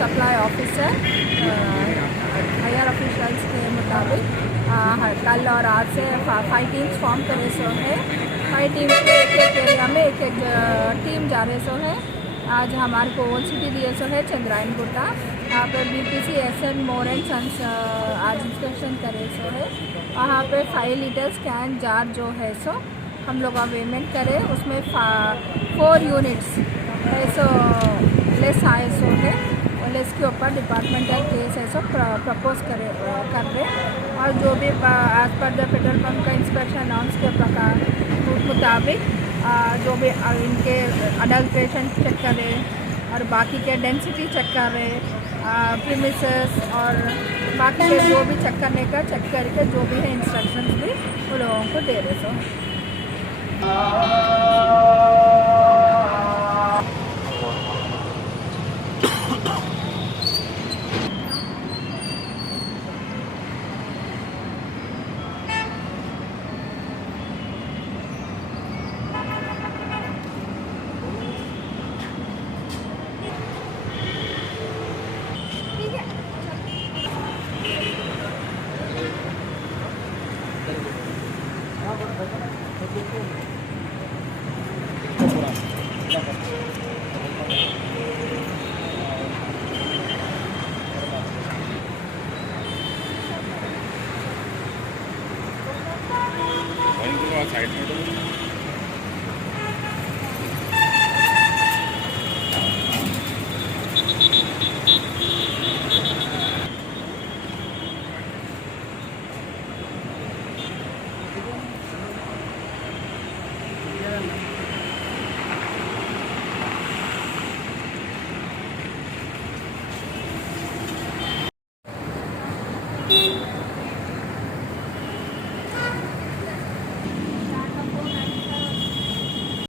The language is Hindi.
सप्लाई ऑफिसर हायर ऑफिशियल्स के मुताबिक कल और आज से 5 टीम्स फॉर्म करे सो है। 5 टीम के एक एरिया में एक टीम जा रहे सो है। आज हमारे को ओल्ड सिटी दिए सो है चंद्रायन गुट्टा। यहाँ पे BPC SN more and sons आज इंस्पेक्शन करे सो है। वहाँ पे 5 लीटर्स कैन जार जो है सो हम लोग अवेमेंट करें, उसमें 4 यूनिट्स ऐसो लेस आए सो है। और लेस के ऊपर डिपार्टमेंटल केस ऐसा प्रपोज कर रहे। और जो भी as per the petrol pump का इंस्पेक्शन नॉर्म्स के प्रकार मुताबिक जो भी इनके अडल्ट्रेशन चेक करें और बाकी के डेंसिटी चेक करें, प्रीमिसेस और बाकी के जो भी चेक करने का चेक करके जो भी है इंस्ट्रक्शंस भी वो लोगों को दे रहे सो। साइड में तो